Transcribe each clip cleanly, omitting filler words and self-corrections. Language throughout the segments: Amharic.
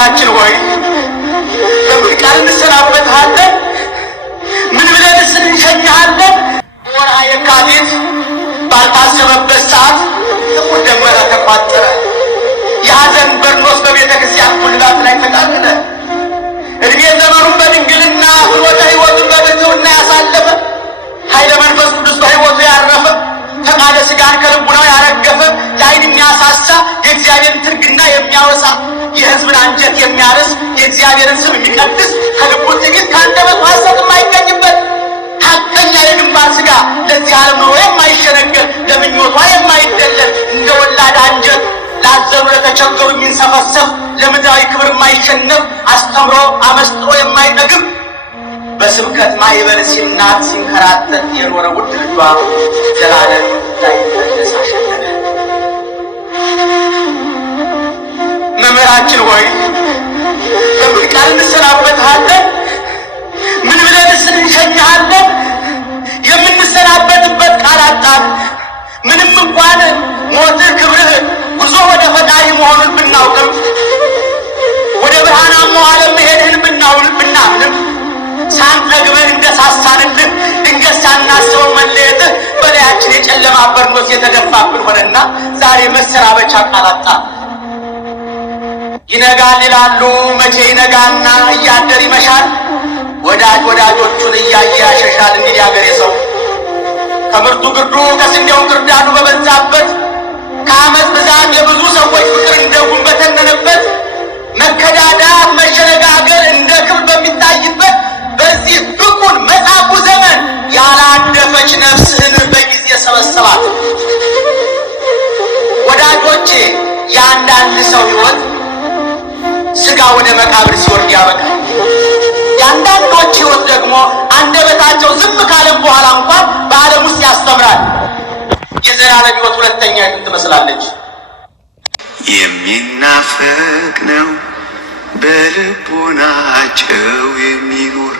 መምህራችን ሆይ በምን ቃል እንሰናበትሃለን? ምን ብለንስ እንሸኝሃለን? ወርሃ የካቲት ባልታሰበበት ሰዓት ጥቁር ደመና ተቋጠረ። የሐዘን በርኖስ በቤተ ክርስቲያን ጉልላት ላይ ተቃጠለ። እድሜ ዘመኑን በድንግልና ፍኖተ ሕይወቱን በብሕትውና ያሳለፈ ኃይለ መንፈስ ቅዱስ በሕይወቱ ያረፈ ፈቃደ ሥጋን ከልቡናው ያረገፈ ለዓይን የሚያሳሳ የእግዚአብሔርን ትርግና የሚያወሳ የሕዝብን አንጀት የሚያርስ የእግዚአብሔርን ስም የሚቀድስ ከልቡ ጥቂት ከአንደበቱ ሐሰት የማይገኝበት ሐቀኛ የግንባር ሥጋ ለዚህ ዓለም ኑሮ የማይሸነገር ለምኞቷ የማይደለል እንደ ወላድ አንጀት ላዘኑ ለተቸገሩ የሚንሰፈሰፍ ለምድራዊ ክብር የማይሸነፍ አስተምሮ አመስጥሮ የማይጠግብ በስብከት ማይበር ሲናት ሲንከራተት የኖረ ውድ ልጇ ዘላለም ላይመለስ አሸነፈ። መምህራችን ሆይ በምን ቃል እንሰናበትሃለን? ምን ብለንስ እንሸኝሃለን? የምንሰናበትበት ቃል አጣን። ምንም እንኳን ሞትህ ክብርህ ጉዞ ወደ ፈጣሪ መሆኑን ብናውቅም ወደ ብርሃናማው ዓለም መሄድህን ብናምንም ሳንጠግብህ እንደሳሳንልህ ድንገት ሳናስበው መለየትህ በላያችን የጨለማ በርኖስ የተደፋብን ሆነና ዛሬ መሰናበቻ ቃል አጣን። ይነጋል ይላሉ፣ መቼ ይነጋና እያደር ይመሻል። ወዳጅ ወዳጆቹን እያየ ያሸሻል እንዲል ያገሬ ሰው። ከምርቱ ግርዱ ከስንዴው ክርዳዱ በበዛበት ከዓመፅ ብዛት የብዙ ሰዎች ፍቅር እንደ ጉም በተነነበት መከዳዳት መሸነጋገር እንደ ክብር በሚታይበት በዚህ ብኩን መጻጉ ዘመን ያላደፈች ነፍስህን በጊዜ ሰበሰባት። ወዳጆቼ የአንዳንድ ሰው ሕይወት ሥጋ ወደ መቃብር ሲወርድ ያበቃል። የአንዳንዶች ሕይወት ደግሞ አንደበታቸው ዝም ካለም በኋላ እንኳን በዓለም ውስጥ ያስተምራል። የዘላለም ሕይወት ሁለተኛ ይቱን ትመስላለች። የሚናፈቅ ነው በልቦናቸው የሚኖር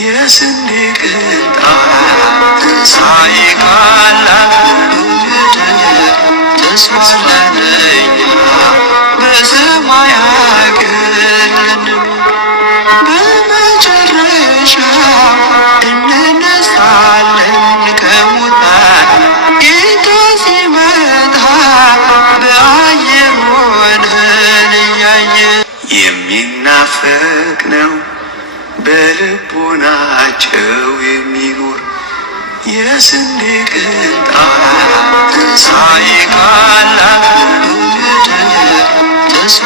የስንዴ ቅንጣት ሳይቃላት ተስፋ ለእኛ በሰማይ አገር ልንኖር በመጨረሻ እንነሳለን ከሙታን ጌታ ሲመጣ በአየር ሆነን እያየን የሚናፈቅ ነው በልቦናቸው የሚኖር የስንዴ ቅንጣት ሳይቃላት ተስፋ